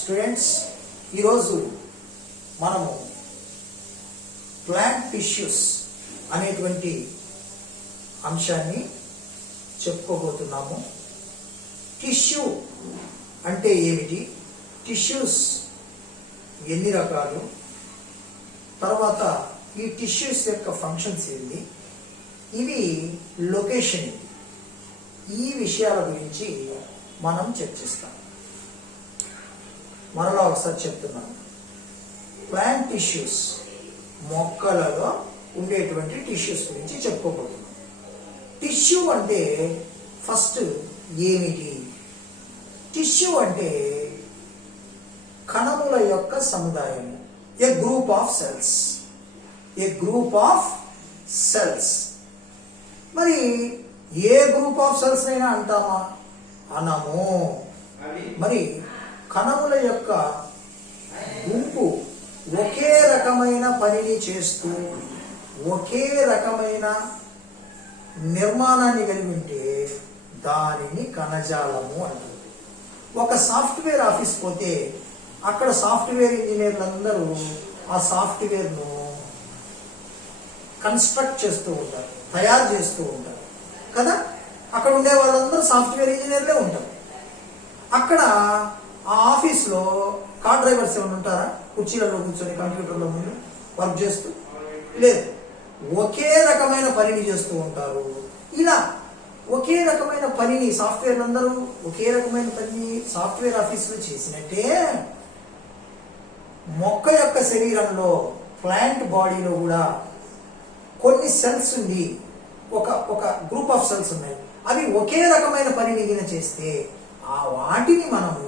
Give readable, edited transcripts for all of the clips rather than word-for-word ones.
Students, ఈరోజు మనము plant tissues అనేటువంటి అంశాన్ని చెప్పుకోబోతున్నాము. టిష్యూ అంటే ఏమిటి, టిష్యూస్ ఎన్ని రకాలు, తర్వాత ఈ టిష్యూస్ యొక్క ఫంక్షన్స్ ఏంటి, ఇవి లొకేషన్ ఏంటి, ఈ విషయాల గురించి మనం చర్చిస్తాం. మరలా ఒకసారి చెప్తున్నాను. ప్లాంట్ టిష్యూస్, మొక్కలలో ఉండేటువంటి టిష్యూస్ గురించి చెప్పుకోబోతున్నాం. టిష్యూ అంటే ఫస్ట్ ఏమిటి? టిష్యూ అంటే కణముల యొక్క సముదాయం, a group of cells. A group of cells. మరి ఏ గ్రూప్ ఆఫ్ సెల్స్ అయినా అంటామా? అనము. మరి కణముల యొక్క గుంపు ఒకే రకమైన పనిని చేస్తూ ఒకే రకమైన నిర్మాణాన్ని కలిగి ఉంటే దానిని కణజాలము అంటారు. ఒక సాఫ్ట్వేర్ ఆఫీస్ పోతే అక్కడ సాఫ్ట్వేర్ ఇంజనీర్లందరూ ఆ సాఫ్ట్వేర్ను కన్స్ట్రక్ట్ చేస్తూ ఉంటారు, తయారు చేస్తూ ఉంటారు కదా. అక్కడ ఉండే వాళ్ళందరూ సాఫ్ట్వేర్ ఇంజనీర్లే ఉంటారు. అక్కడ ఆ ఆఫీస్లో కార్ డ్రైవర్స్ ఏమైనా ఉంటారా? కుర్చీలలో కూర్చొని కంప్యూటర్లో ముందు వర్క్ చేస్తూ? లేదు, ఒకే రకమైన పనిని చేస్తూ ఉంటారు. ఇలా ఒకే రకమైన పనిని సాఫ్ట్వేర్ అందరూ ఒకే రకమైన పనిని సాఫ్ట్వేర్ ఆఫీసులో చేసినట్టే మొక్క యొక్క శరీరంలో, ప్లాంట్ బాడీలో కూడా కొన్ని సెల్స్ ఉంది, ఒక గ్రూప్ ఆఫ్ సెల్స్ ఉన్నాయి. అవి ఒకే రకమైన పనిని చేస్తే ఆ వాటిని మనము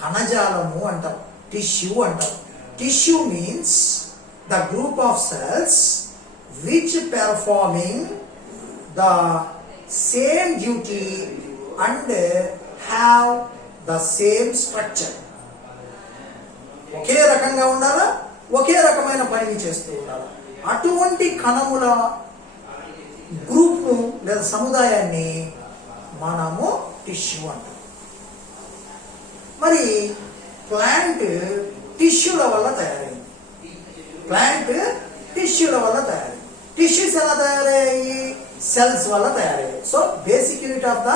కణజాలము అంటాం, టిష్యూ అంటాం. Tissue means the group of cells which performing the same duty and have the same structure. ఒకే రకంగా ఉండాలా, ఒకే రకమైన పనిని చేస్తూ ఉండాలి. అటువంటి కణముల గ్రూప్ లేదా సముదాయాన్ని మనము టిష్యూ అంటాం. మరి ప్లాంట్ టిష్యూల వల్ల తయారైంది. ప్లాంట్ టిష్యూల వల్ల తయారైంది. టిష్యూస్ ఎలా తయారయ్యాయి? సెల్స్ వల్ల తయారయ్యాయి. So basic unit of the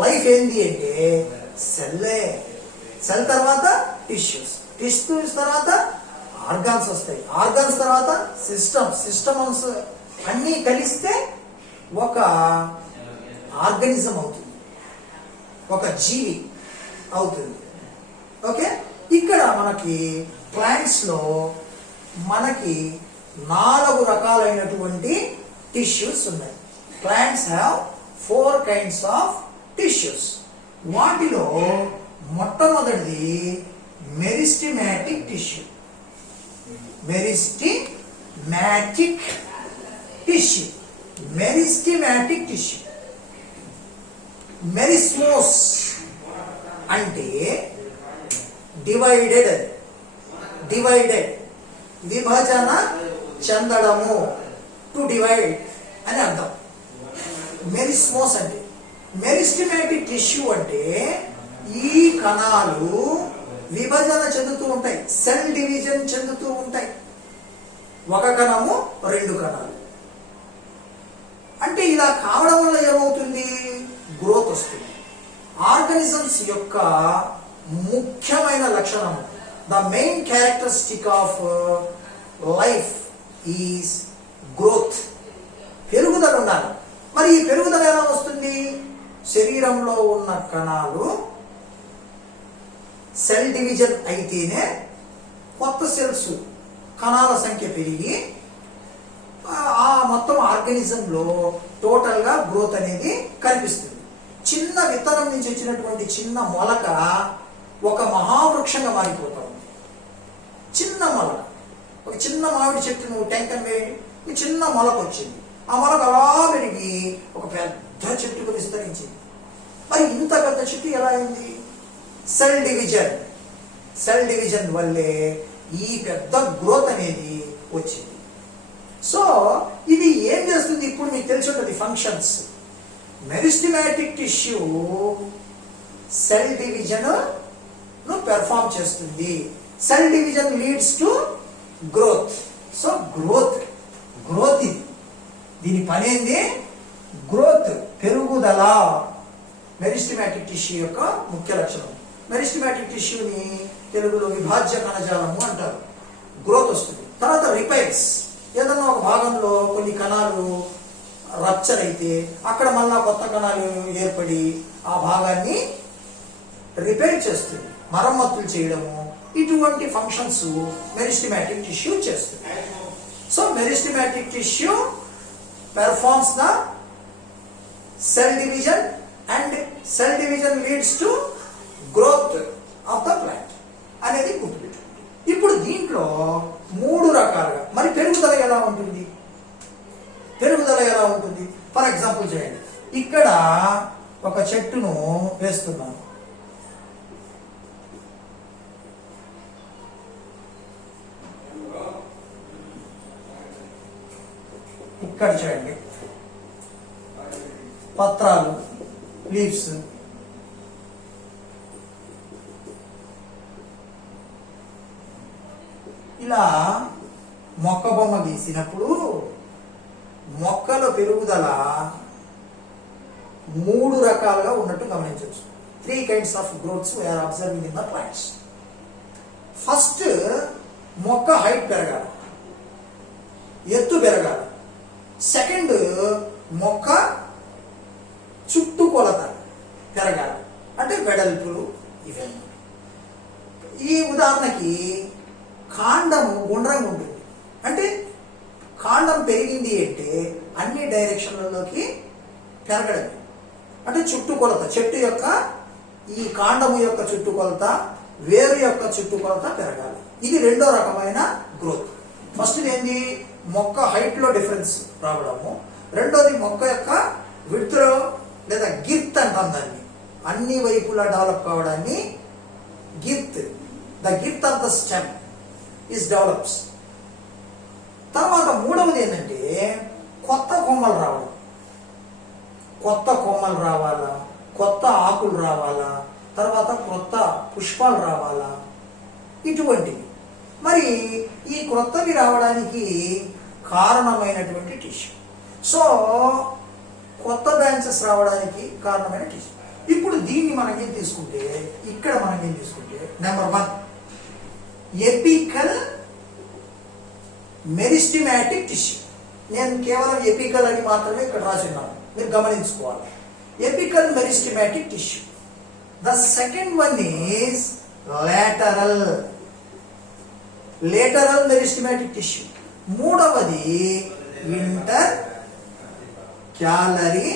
life ఏంది అంటే సెల్లే. సెల్ తర్వాత టిష్యూస్, టిష్యూస్ తర్వాత ఆర్గాన్స్ వస్తాయి, ఆర్గాన్స్ తర్వాత సిస్టమ్స్ అన్నీ కలిస్తే ఒక ఆర్గానిజం అవుతుంది, ఒక జీవి అవుతుంది. ఓకే, ఇక్కడ మనకి ప్లాంట్స్ లో మనకి 4 రకాలైనటువంటి టిష్యూస్ ఉన్నాయి. Plants have 4 kinds of tissues. వాటిలో మొట్టమొదటిది meristematic tissue. Meristematic tissue. Meristematic tissue. మెరిస్మోస్ అంటే డివైడెడ్, విభజన చెందడము, టు డివైడ్ అని అర్థం. మెరిస్మోస్ అంటే. మెరిస్టెమాటిక్ టిష్యూ అంటే ఈ కణాలు విభజన చెందుతూ ఉంటాయి, సెల్ డివిజన్ చెందుతూ ఉంటాయి. ఒక కణము 2 కణాలు అంటే ఇలా కావడం వల్ల ఏమవుతుంది? గ్రోత్ వస్తుంది. ఆర్గానిజమ్స్ యొక్క ముఖ్యమైన లక్షణము, the main characteristic of life is growth. పెరుగుదల ఉండాలి. మరి ఈ పెరుగుదల ఎలా వస్తుంది? శరీరంలో ఉన్న కణాలు సెల్ డివిజన్ అయితేనే కొత్త సెల్స్, కణాల సంఖ్య పెరిగి ఆ మొత్తం ఆర్గానిజంలో టోటల్ గా గ్రోత్ అనేది కనిపిస్తుంది. చిన్న విత్తనం నుంచి వచ్చినటువంటి చిన్న మొలక ఒక మహావృక్షంగా మారిపోతా ఉంది. చిన్న మొలక, ఒక చిన్న మామిడి చెట్టు నువ్వు టెంకన్ వేయండి, చిన్న మొలక వచ్చింది. ఆ మొలక అలా పెరిగి ఒక పెద్ద చెట్టుకు విస్తరించింది. మరి ఇంత పెద్ద చెట్టు ఎలా అయింది? సెల్ డివిజన్ వల్లే ఈ పెద్ద గ్రోత్ అనేది వచ్చింది. సో ఇది ఏం చేస్తుంది? ఇప్పుడు మీకు తెలిసి ఉంటుంది functions. Meristematic tissue cell division ను పెర్ఫామ్ చేస్తుంది. Cell division leads to growth. So growth ఇది, దీని పని ఏంది? గ్రోత్, పెరుగుదల. మెరిస్టమాటిక్ టిష్యూ యొక్క ముఖ్య లక్షణం. మెరిస్టమాటిక్ టిష్యూని తెలుగులో విభాజ్య కణజాలము అంటారు. గ్రోత్ వస్తుంది. తర్వాత రిపైర్స్, ఏదన్నా ఒక భాగంలో కొన్ని కణాలు రప్చర్ అయితే అక్కడ మళ్ళా కొత్త కణాలు ఏర్పడి ఆ భాగాన్ని రిపేర్ చేస్తుంది, మరమ్మతులు చేయడము, ఇటువంటి ఫంక్షన్స్ మెరిస్టమాటిక్ టిష్యూ చేస్తుంది. So meristematic tissue performs the cell division and cell division leads to growth of the plant అనేది గుర్తుపెట్టుకోండి. ఇప్పుడు దీంట్లో 3 రకాలుగా మరి పెరుగుదల ఎలా ఉంటుంది? ఫర్ ఎగ్జాంపుల్ చేయండి. ఇక్కడ ఒక చెట్టును వేస్తున్నాను. ఇక్కడ చేయండి, పత్రాలు, లీవ్స్. ఇలా మొక్క బొమ్మ గీసినప్పుడు మొక్కల పెరుగుదల 3 రకాలుగా ఉన్నట్టు గమనించవచ్చు. 3 kinds of growths we are observing in the plants. First, మొక్క హైట్ పెరగాలి, ఎత్తు పెరగాలి. సెకండ్, మొక్క చుట్టుకొలత పెరగాలి, అంటే వెడల్పులు ఇవన్నీ. ఈ ఉదాహరణకి కాండము గుండ్రంగా ఉంటుంది, అంటే కాండం పెరిగింది అంటే అన్ని డైరెక్షన్లలోకి పెరగడమే, అంటే చుట్టుకొలత. చెట్టు యొక్క ఈ కాండము యొక్క చుట్టుకొలత, వేరు యొక్క చుట్టుకొలత పెరగాలి. ఇది 2వ రకమైన గ్రోత్. ఫస్ట్ ఏంది? మొక్క హైట్ లో డిఫరెన్స్ రావడము. రెండోది మొక్క యొక్క విడ్త్ లో లేదా గిర్త్ అంటాం దాన్ని, అన్ని వైపులా డెవలప్ కావడాన్ని girth. The girth of the stem is develops. తర్వాత 3వది ఏంటంటే కొత్త కొమ్మలు రావడం. కొత్త కొమ్మలు రావాలా, కొత్త ఆకులు రావాలా, తర్వాత కొత్త పుష్పాలు రావాలా, ఇటువంటివి. మరి ఈ క్రొత్తవి రావడానికి కారణమైనటువంటి టిష్యూ. సో కొత్త బ్రాంచెస్ రావడానికి కారణమైన టిష్యూ. ఇప్పుడు దీన్ని మనకేం తీసుకుంటే, ఇక్కడ మనకేం తీసుకుంటే, నెంబర్ 1 ఎపికల్ మెరిస్టమాటిక్ టిష్యూ. నేను కేవలం ఎపికల్ అని మాత్రమే ఇక్కడ రాసిన్నాను, మీరు గమనించుకోవాలి. Apical meristematic tissue. The second one is lateral meristematic tissue. 3వది ఇంటర్ క్యాలరీ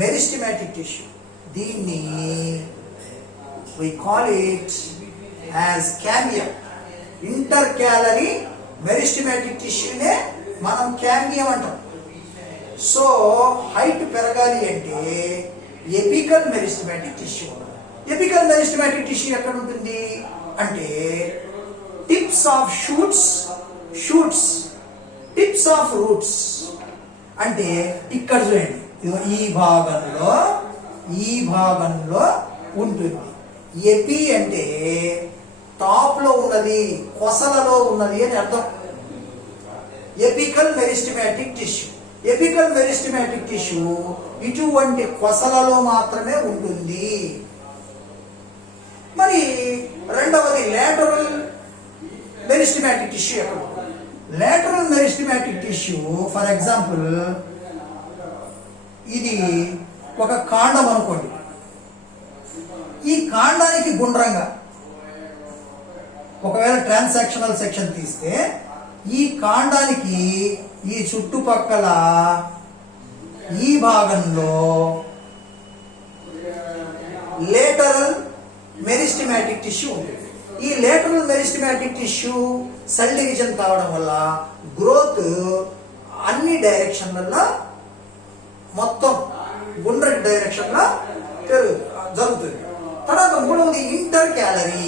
మెరిస్టమాటిక్ టిష్యూ. దీన్ని we call it as cambium. Intercalary meristematic టిష్యూనే మనం క్యాంబియం అంటాం. సో హైట్ పెరగాలి అంటే apical meristematic tissue. Apical meristematic tissue ఎక్కడ ఉంటుంది అంటే tips of shoots, tips of roots. అంటే ఇక్కడ చూడండి, ఈ భాగంలో ఉంటుంది. ఎపి అంటే టాప్ లో ఉన్నది, కొసలలో ఉన్నది అని అర్థం. Apical meristematic tissue. Apical meristematic tissue ఇటువంటి కొసలలో మాత్రమే ఉంటుంది. మరి రెండవది లేటరల్ మెరిస్టమాటిక్ టిష్యూ ఎక్కడ ఉంటుంది? Lateral meristematic tissue for example ఇది ఒక కాండం అనుకోండి. ఈ కాండానికి గుండ్రంగా ఒకవేళ ట్రాన్సాక్షనల్ సెక్షన్ తీస్తే ఈ కాండానికి ఈ చుట్టుపక్కల ఈ భాగంలో లేటరల్ మెరిస్టమాటిక్ టిష్యూ ఉంటుంది. ఈ lateral meristematic tissue cell division కావడం వల్ల గ్రోత్ అన్ని డైరెక్షన్లలో మొత్తం గుండ్రటి డైరెక్షన్లో జరుగుతుంది. తర్వాత 3వది ఇంటర్ క్యాలరీ.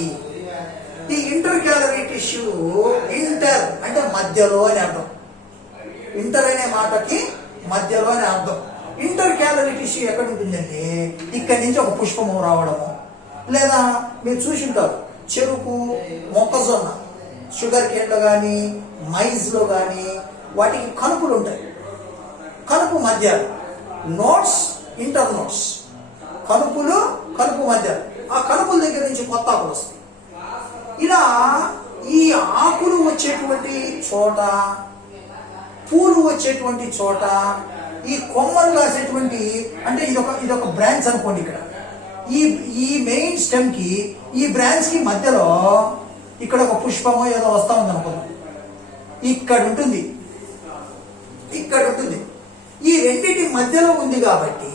ఈ ఇంటర్ క్యాలరీ టిష్యూ, ఇంటర్ అంటే మధ్యలో అని అర్థం. ఇంటర్ అనే మాటకి మధ్యలో అని అర్థం. ఇంటర్ క్యాలరీ టిష్యూ ఎక్కడ ఉంటుందంటే ఇక్కడి నుంచి ఒక పుష్పము రావడము, లేదా మీరు చూసి ఉంటారు చెరుకు, మొక్కజొన్న, షుగర్ కేన్లో కానీ మైజ్లో కానీ వాటికి కనుపులు ఉంటాయి. కనుపు మధ్యాలు నోట్స్, ఇంటర్ నోట్స్, కనుపులు, కనుపు మధ్యాలు. ఆ కనుపుల దగ్గర నుంచి కొత్త ఆకులు వస్తాయి. ఇలా ఈ ఆకులు వచ్చేటువంటి చోట, పూలు వచ్చేటువంటి చోట, ఈ కొమ్మలు కాసేటువంటి, అంటే ఇదొక బ్రాంచ్ అనుకోండి. ఇక్కడ ఈ మెయిన్ స్టెమ్ కి, ఈ బ్రాంచ్ కి మధ్యలో ఇక్కడ ఒక పుష్పమో ఏదో వస్తా ఉంది అనుకుందాం. ఇక్కడ ఉంటుంది. ఈ రెండింటి మధ్యలో ఉంది కాబట్టి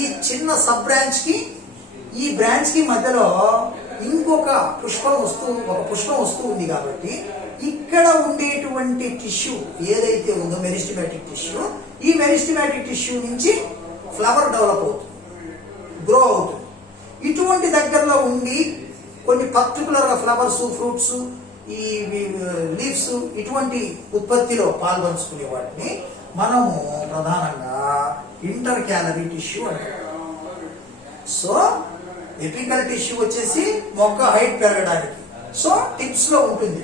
ఈ చిన్న సబ్ బ్రాంచ్ కి, ఈ బ్రాంచ్ కి మధ్యలో ఇంకొక పుష్పం వస్తూ ఉంది కాబట్టి ఇక్కడ ఉండేటువంటి టిష్యూ ఏదైతే ఉందో మెరిస్టమాటిక్ టిష్యూ, ఈ మెరిస్టమాటిక్ టిష్యూ నుంచి ఫ్లవర్ డెవలప్ అవుతుంది, గ్రో అవుతుంది. ఇటువంటి దగ్గరలో ఉండి కొన్ని పర్టికులర్ గా ఫ్లవర్స్, ఫ్రూట్స్, ఈ లీవ్స్ ఇటువంటి ఉత్పత్తిలో పాల్పంచుకునే వాటిని మనము ప్రధానంగా ఇంటర్ క్యాలరీ టిష్యూ అంటాం. సో ఎపికల్ టిష్యూ వచ్చేసి మొక్క హైట్ పెరగడానికి, సో టిప్స్ లో ఉంటుంది.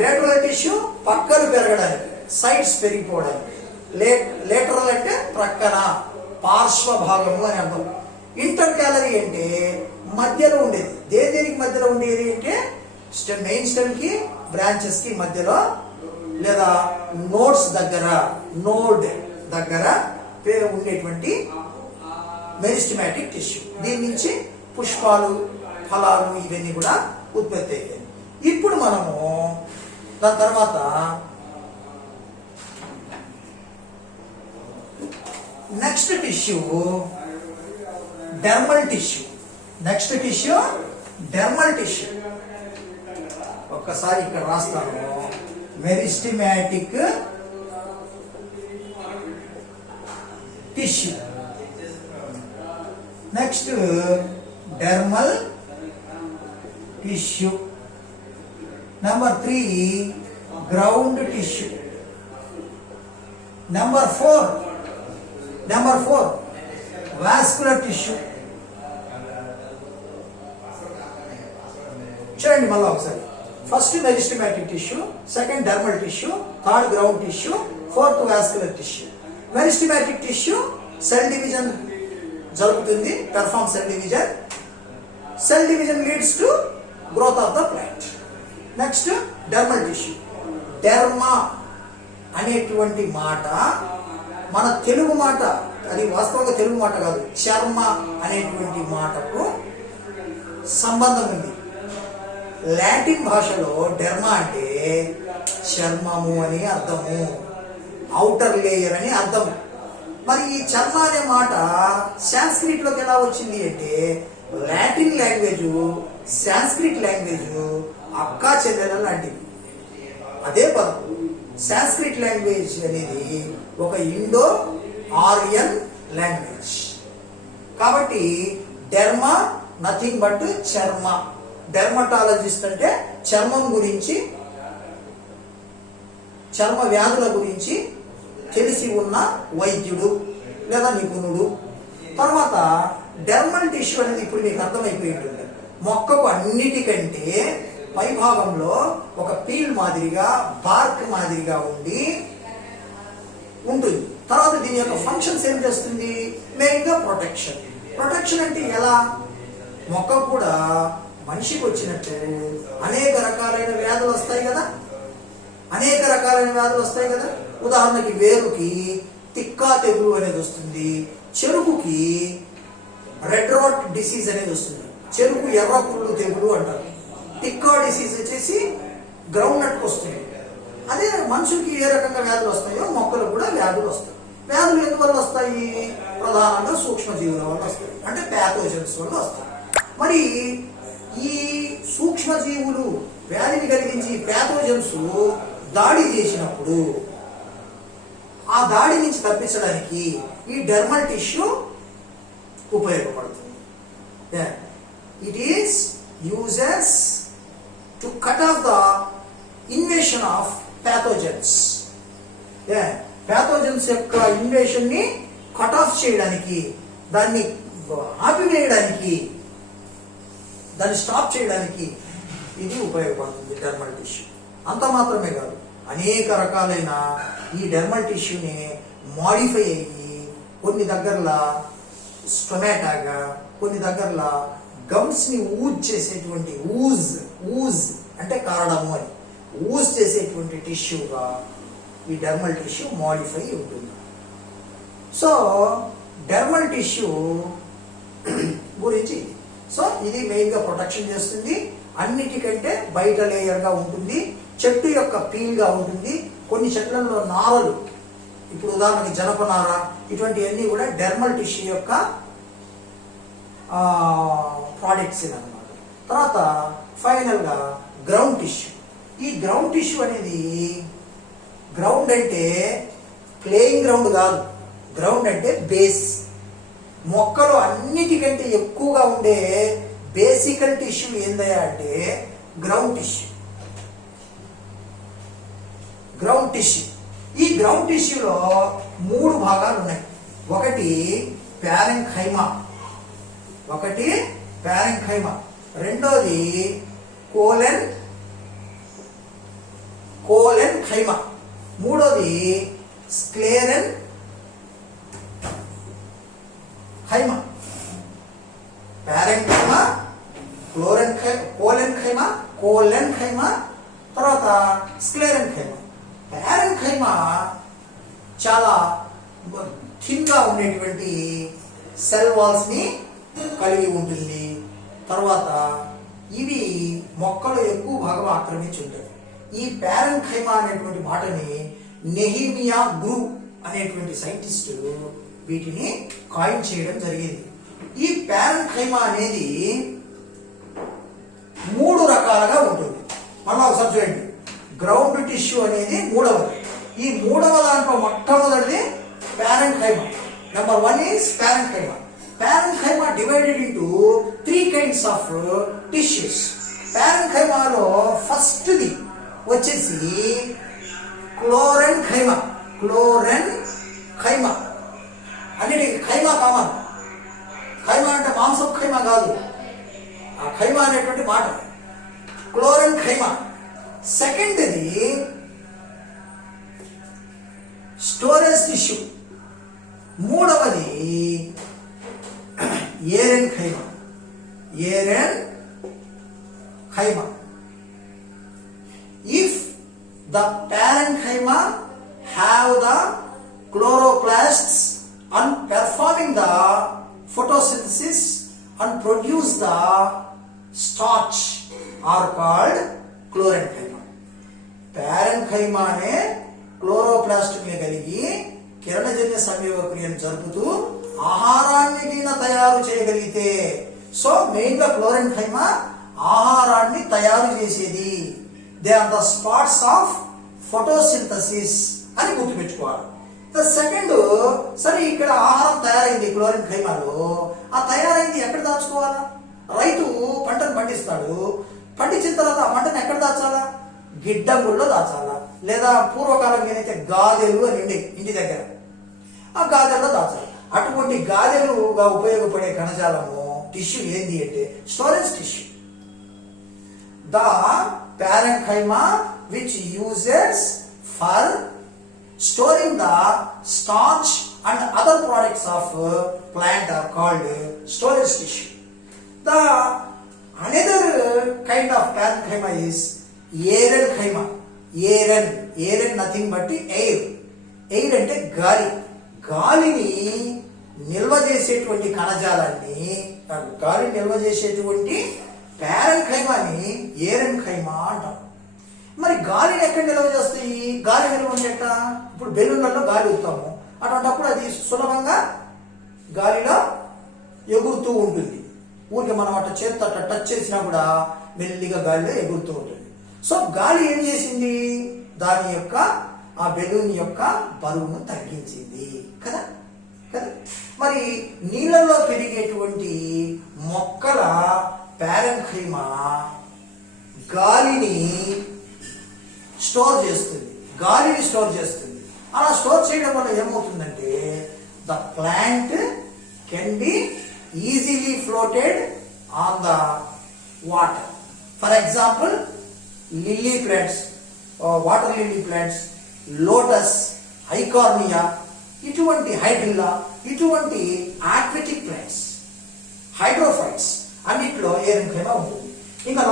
లేటరల్ టిష్యూ పక్కలు పెరగడానికి, సైడ్స్ పెరిగిపోవడానికి. లేటరల్ అంటే ప్రక్కన, పార్శ్వ భాగము అని అర్థం. ఇంటర్ క్యాలరీ అంటే మధ్యలో ఉండేది. దేనికి మధ్యలో ఉండేది అంటే మెయిన్ స్టెమ్ కి, బ్రాంచెస్ కి మధ్యలో, లేదా నోడ్ దగ్గర ఉండేటువంటి మెరిస్టమాటిక్ టిష్యూ. దీని నుంచి పుష్పాలు, ఫలాలు ఇవన్నీ కూడా ఉత్పత్తి అవుతాయి. ఇప్పుడు మనము దాని తర్వాత నెక్స్ట్ టిష్యూ డెర్మల్ టిష్యూ. ఒక్కసారి ఇక్కడ రాస్తాను. Meristematic tissue, next dermal tissue, number 3 ground tissue, number 4 vascular tissue. చూడండి మళ్ళీ ఒకసారి. First meristematic tissue, second dermal tissue, third ground tissue, fourth vascular tissue. Meristematic tissue cell division జరుగుతుంది, perform cell division leads to growth of the plant. Next dermal tissue. Derma అనేటువంటి మాట మన తెలుగు మాట, అది వాస్తవంగా తెలుగు మాట కాదు, చర్మ అనేటువంటి మాటకు సంబంధం ఉంది. లాటిన్ భాషలో డెర్మా అంటే చర్మము అని అర్థము, ఔటర్ లేయర్ అని అర్థము. మరి ఈ చర్మ అనే మాట సాంస్క్రిట్ లోకి ఎలా వచ్చింది అంటే, లాటిన్ లాంగ్వేజ్, సాంస్క్రిట్ లాంగ్వేజ్ అక్కా చెల్లెల లాంటివి. అదే పదం. సాంస్క్రిట్ లాంగ్వేజ్ అనేది ఒక ఇండో ఆరియన్ లాంగ్వేజ్ కాబట్టి డెర్మా నథింగ్ బట్ చర్మ. డెర్మటాలజిస్ట్ అంటే చర్మం గురించి, చర్మ వ్యాధుల గురించి తెలిసి ఉన్న వైద్యుడు లేదా నిపుణుడు. తర్వాత డెర్మల్ టిష్యూ అనేది ఇప్పుడు మీకు అర్థమైపోయి ఉంటుంది. మొక్కకు అన్నిటికంటే పై భాగంలో ఒక పీల్ మాదిరిగా, బార్క్ మాదిరిగా ఉంటుంది. తర్వాత దీని యొక్క ఫంక్షన్స్ ఏం చేస్తుంది? మెయిన్ గా ప్రొటెక్షన్ అంటే ఎలా? మొక్క కూడా మనిషికి వచ్చినట్టు అనేక రకాలైన వ్యాధులు వస్తాయి కదా. ఉదాహరణకి వేరుకి తిక్కా తెగులు అనేది వస్తుంది, చెరుకుకి రెడ్ రాట్ డిసీజ్ అనేది వస్తుంది. చెరుకు ఎర్ర పురుగు తెగులు అంటారు. తిక్కా డిసీజ్ వచ్చేసి గ్రౌండ్ నట్కి వస్తుంది. అదే మనుషులకి ఏ రకంగా వ్యాధులు వస్తాయో మొక్కలకు కూడా వ్యాధులు వస్తాయి. వ్యాధులు ఎందువల్ల వస్తాయి? ప్రధానంగా సూక్ష్మజీవుల వల్ల వస్తాయి, అంటే ప్యాథోజన్స్ వల్ల వస్తాయి. మరి ఈ సూక్ష్మజీవులు వ్యాధిని కలిగించి ప్యాథోజన్స్ దాడి చేసినప్పుడు ఆ దాడి నుంచి తప్పించడానికి ఈ డెర్మల్ టిష్యూ ఉపయోగపడుతుంది. It is uses to cut off the invasion of pathogens. Pathogens యొక్క ఇన్వేషన్ ని కట్ ఆఫ్ చేయడానికి, దాన్ని ఆపివేయడానికి దాన్ని స్టాప్ చేయడానికి ఇది ఉపయోగపడుతుంది డెర్మల్ టిష్యూ. అంత మాత్రమే కాదు, అనేక రకాలైన ఈ డెర్మల్ టిష్యూని మాడిఫై అయ్యి కొన్ని దగ్గరలా స్టొమాటాగా, కొన్ని దగ్గరలా గమ్స్ని చేసేటువంటి ఊజ్ అంటే కారడము అని చేసేటువంటి టిష్యూగా ఈ డెర్మల్ టిష్యూ మాడిఫై ఉంటుంది. సో డెర్మల్ టిష్యూ గురించి సో ఇది మెయిన్గా ప్రొటెక్షన్ చేస్తుంది. అన్నిటికంటే బయట లేయర్గా ఉంటుంది, చెట్టు యొక్క పీల్గా ఉంటుంది. కొన్ని చెట్లలో నారలు, ఇప్పుడు ఉదాహరణకి జనపనార, ఇటువంటివన్నీ కూడా డెర్మల్ టిష్యూ యొక్క ప్రోడక్ట్స్ అన్నమాట. తర్వాత ఫైనల్గా గ్రౌండ్ టిష్యూ. ఈ గ్రౌండ్ టిష్యూ అనేది, గ్రౌండ్ అంటే ప్లేయింగ్ గ్రౌండ్ కాదు, గ్రౌండ్ అంటే బేస్. మొక్కలు అన్నిటికంటే ఎక్కువగా ఉండే బేసికల్ టిష్యూ ఏందయ్యా అంటే గ్రౌండ్ టిష్యూ. గ్రౌండ్ టిష్యూ, ఈ గ్రౌండ్ టిష్యూలో 3 భాగాలు ఉన్నాయి. ఒకటి ప్యారెంఖైమా, రెండోది కోలెన్ ఖైమా, మూడోది స్క్లెరెన్ ఖైమా. ప్యారెంఖైమా, కోలెన్ ఖైమా, తర్వాత స్క్లెరెన్ ఖైమా. ప్యారెంఖైమా చాలా థిన్గా ఉండేటువంటి సెల్ వాల్స్ ని కలిగి ఉంటుంది. తర్వాత ఇవి మొక్కలు ఎక్కువ భాగం ఆక్రమించి ఉంటాయి. ఈ ప్యారెంఖైమా అనేటువంటి మాటని నెహిమియా గ్రూ అనేటువంటి సైంటిస్ట్ వీటిని కాయిన్ చేయడం జరిగింది. ఈ ప్యారెంఖైమా అనేది 3 రకాలుగా ఉంటుంది. మళ్ళీ ఒకసారి చూడండి, గ్రౌండ్ టిష్యూ అనేది 3వది. ఈ 3వ దాంట్లో మొట్టమొదటిది parenchyma. Number 1 is parenchyma. Parenchyma divided into 3 kinds of tissues. ప్యారెంఖైమాలో ఫస్ట్ది వచ్చేసి క్లోరెన్ ఖైమా. అన్నిటికీ ఖైమా కామన్. ఖైమా అంటే మాంసం ఖైమా కాదు, ఆ ఖైమా అనేటువంటి మాట క్లోరెన్ ఖైమా. సెకండ్ది స్టోరేజ్ టిష్యూ. మూడవది ఏరెన్ ఖైమా. If the parenchyma have the chloroplasts and performing the photosynthesis and produce the starch are called chlorenchyma. Parenchyma అనే క్లోరోప్లాస్ట్ కలిగి కిరణజన్య సంయోగ క్రియను జరుపుతూ ఆహారాన్ని తయారు చేయగలిగితే, సో మెయిన్ గా క్లోరెన్ఖైమా ఆహారాన్ని తయారు చేసేది. They are the spots of photosynthesis అని గుర్తుపెట్టుకోవాలి. ద సెకండ్, సరే ఇక్కడ ఆహారం తయారైంది క్లోరెన్ఖైమాలో, ఆ తయారైంది ఎక్కడ దాచుకోవాలా? రైతు పంటను పండిస్తాడు, పండించిన తర్వాత ఆ పంటను ఎక్కడ దాచాలా? గిడ్డంగుల్లో దాచాలా, లేదా పూర్వకాలం ఏదైతే గాదెలు అని ఉండే ఇంటి దగ్గర, ఆ గాదెల్లో దాచాలి. అటువంటి గాదెలుగా ఉపయోగపడే కణజాలము టిష్యూ ఏంది అంటే storage tissue. The parenchyma which uses for storing the starch and other products of plant are called storage tissue. The another kind of parenchyma is aerenchyma. Aeren nothing but air. Air అంటే గాలిని నిల్వ చేసేటువంటి కణజాలాన్ని, గాలిని నిల్వ చేసేటువంటి ప్యారెంఖైమాని ఏరెన్ఖైమా అంటాం. మరి గాలిని ఎక్కడ నిల్వ చేస్తాయి? గాలి నిల్వ ఉండేట, ఇప్పుడు బెలూన్లలో గాలి ఊతాము, అటువంటిప్పుడు అది సులభంగా గాలిలో ఎగురుతూ ఉంటుంది. ఊరికి మనం అట్లా చేత్తో అట్లా టచ్ చేసినా కూడా మెల్లిగా గాలిలో ఎగురుతూ ఉంటుంది. సో గాలి ఏం చేసింది? దాని యొక్క ఆ బెలూన్ యొక్క బరువును తగ్గించింది కదా. మరి నీళ్ళలో పెరిగేటువంటి మొక్కల ప్యారెంఖైమా గాలిని స్టోర్ చేస్తుంది. అలా స్టోర్ చేయడం వల్ల ఏమవుతుందంటే the plant can be easily floated on the water. For example lily plants, water lily plants, lotus, హైకార్నియా, ఇటువంటి హైడ్రిల్లా, ఇటువంటి ఆక్వాటిక్ ప్లాంట్స్, హైడ్రోఫైట్స్ అన్నిట్లో ఏరెన్కైమా ఉంటుంది. ఇంకా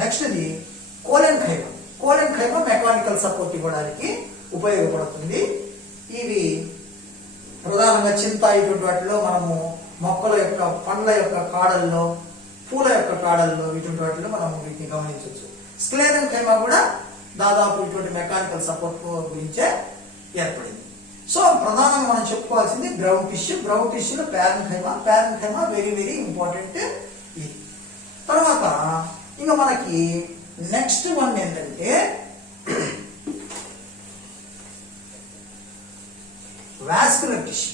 నెక్స్ట్ది కోలెన్కైమా. కోలెన్కైమా మెకానికల్ సపోర్ట్ ఇవ్వడానికి ఉపయోగపడుతుంది. ఇవి ప్రధానంగా చింత ఇటువంటి వాటిలో మనము మొక్కల యొక్క పండ్ల యొక్క కాడల్లో, పూల యొక్క కాడల్లో, ఇటువంటి వాటిలో మనం వీటిని గమనించవచ్చు. స్క్లెరెన్కైమా కూడా దాదాపు ఇటువంటి మెకానికల్ సపోర్ట్ గురించే ఏర్పడింది. సో ప్రధానంగా మనం చెప్పుకోవాల్సింది గ్రౌండ్ టిష్యూ. గ్రౌండ్ టిష్యూలో ప్యారెన్కైమా వెరీ వెరీ ఇంపార్టెంట్. ఇది తర్వాత ఇంకా మనకి నెక్స్ట్ వన్ ఏంటంటే vascular tissue.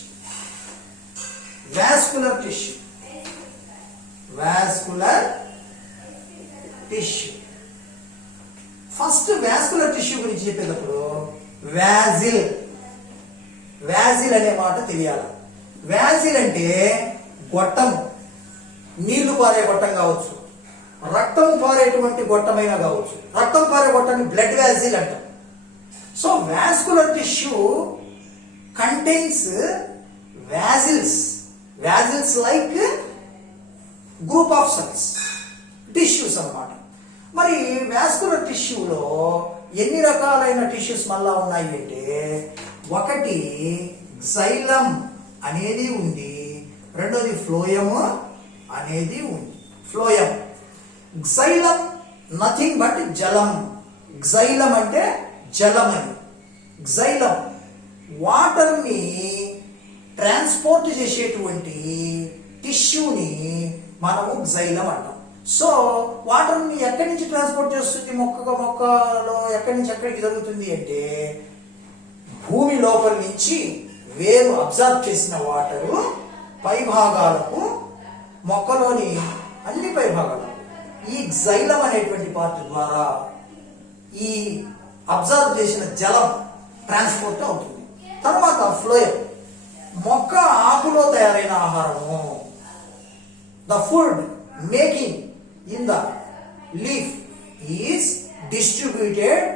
First vascular tissue గురించి చెప్పేటప్పుడు వ్యాజిల్ అనే మాట తెలియాలి. వ్యాజిల్ అంటే గొట్టం, నీళ్లు పారే గొట్టం కావచ్చు, రక్తం పారేటువంటి గొట్టమైనా కావచ్చు. రక్తం పారే గొట్టాన్ని బ్లడ్ వ్యాజిల్ అంటాం. So vascular tissue contains vessels like group of cells, tissues అన్నమాట. మరి వాస్కులర్ టిష్యూలో ఎన్ని రకాలైన టిష్యూస్ మళ్ళా ఉన్నాయి అంటే, ఒకటి జైలం అనేది ఉంది, రెండోది ఫ్లోయమ్ అనేది ఉంది. జైలం నథింగ్ బట్ జలం. జైలం అంటే జలం అని. జైలం వాటర్ ని ట్రాన్స్పోర్ట్ చేసేటువంటి టిష్యూని మనము జైలం అంటాం. సో వాటర్ ని ఎక్కడి నుంచి ట్రాన్స్పోర్ట్ చేస్తుంది? మొక్కలో ఎక్కడి నుంచి ఎక్కడికి జరుగుతుంది అంటే, భూమి లోపల నుంచి వేరు అబ్జర్వ్ చేసిన వాటరు పై భాగాలకు, మొక్కలోని అన్ని పై భాగాలకు ఈ జైలం అనేటువంటి పార్ట్ ద్వారా ఈ అబ్జర్వ్ చేసిన జలం ట్రాన్స్పోర్ట్ అవుతుంది. తర్వాత ఫ్లోయం, మొక్క ఆకులో తయారైన ఆహారము, the food making in the leaf is distributed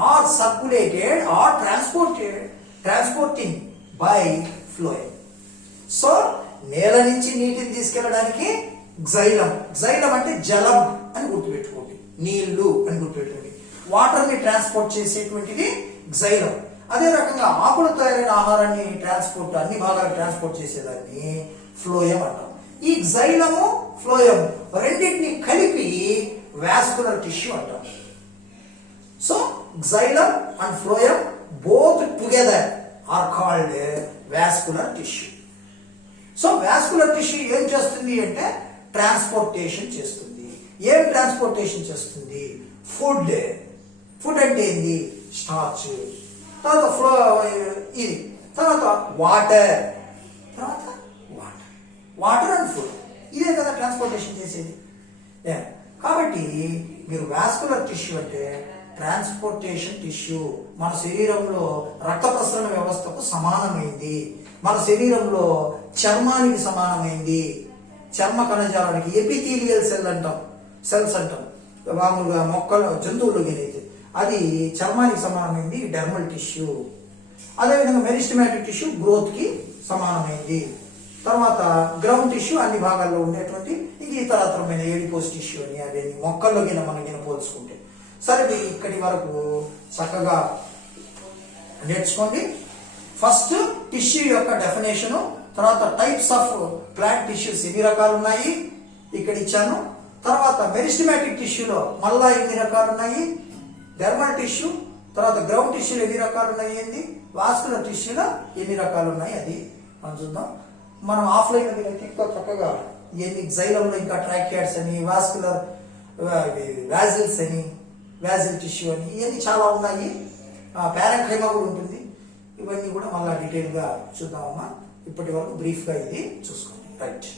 or circulated or transporting by phloem. So నేల నుంచి నీటిని తీసుకెళ్ళడానికి జైలం అంటే జలం అని గుర్తుపెట్టుకోండి, నీళ్లు అని గుర్తుపెట్టుకోండి. వాటర్ ని ట్రాన్స్పోర్ట్ చేసేటువంటిది జైలం. అదే రకంగా ఆకులు తయారైన ఆహారాన్ని అన్ని భాగాలు ట్రాన్స్పోర్ట్ చేసేదాన్ని ఫ్లోయం అంటాం. ఈ జైలము ఫ్లోయం రెండింటిని కలిపి వాస్కులర్ టిష్యూ అంటాం. So xylem and phloem both together are called vascular tissue. So vascular tissue ఏం చేస్తుంది అంటే ట్రాన్స్పోర్టేషన్ చేస్తుంది. ఏం ట్రాన్స్పోర్టేషన్ చేస్తుంది? ఫుడ్ అంటే ఏంది? స్టార్చ్. తర్వాత ఇది, తర్వాత వాటర్ అండ్ ఫుడ్. ఇదే కదా ట్రాన్స్పోర్టేషన్ చేసేది. కాబట్టి మీరు వాస్కులర్ టిష్యూ అంటే ట్రాన్స్పోర్టేషన్ టిష్యూ. మన శరీరంలో రక్త ప్రసరణ వ్యవస్థకు సమానమైంది, మన శరీరంలో చర్మానికి సమానమైంది, చర్మ కణజాలానికి ఎపిథీలియల్ సెల్స్ అంటాం మామూలుగా మొక్కలు, జంతువులు గినైతే అది చర్మానికి సమానమైంది డెర్మల్ టిష్యూ. అదేవిధంగా మెరిస్టమాటిక్ టిష్యూ గ్రోత్ కి సమానమైంది. తర్వాత గ్రౌండ్ టిష్యూ అన్ని భాగాల్లో ఉండేటువంటి ఇది ఇతరత్రమైన ఏడిపోస్ టిష్యూ అని అవన్నీ మొక్కల్లో మనం పోల్చుకుంటే. సరే, మీరు ఇక్కడి వరకు చక్కగా నేర్చుకోండి. ఫస్ట్ టిష్యూ యొక్క డెఫినేషన్, తర్వాత టైప్స్ ఆఫ్ ప్లాంట్ టిష్యూస్ ఎన్ని రకాలు ఉన్నాయి ఇక్కడ ఇచ్చాను. తర్వాత మెరిస్టమాటిక్ టిష్యూలో మళ్ళా ఎన్ని రకాలు ఉన్నాయి, డెర్మల్ టిష్యూ, తర్వాత గ్రౌండ్ టిష్యూలో ఎన్ని రకాలు ఉన్నాయి ఏంది, వాస్కులర్ టిష్యూలో ఎన్ని రకాలు ఉన్నాయి అది మనం చూద్దాం. మనం ఆఫ్లైన్ అయితే ఇంకా చక్కగా ఎన్ని జైలంలో ఇంకా ట్రాకియాడ్స్ అని, వాస్కులర్ వ్యాజిల్స్ అని, వ్యాజిల్ టిష్యూ అని ఇవన్నీ చాలా ఉన్నాయి. ప్యారెన్కైమా కూడా ఉంటుంది. ఇవన్నీ కూడా మళ్ళీ డీటెయిల్గా చూద్దామమ్మా. ఇప్పటి వరకు బ్రీఫ్గా ఇది చూసుకోండి. రైట్.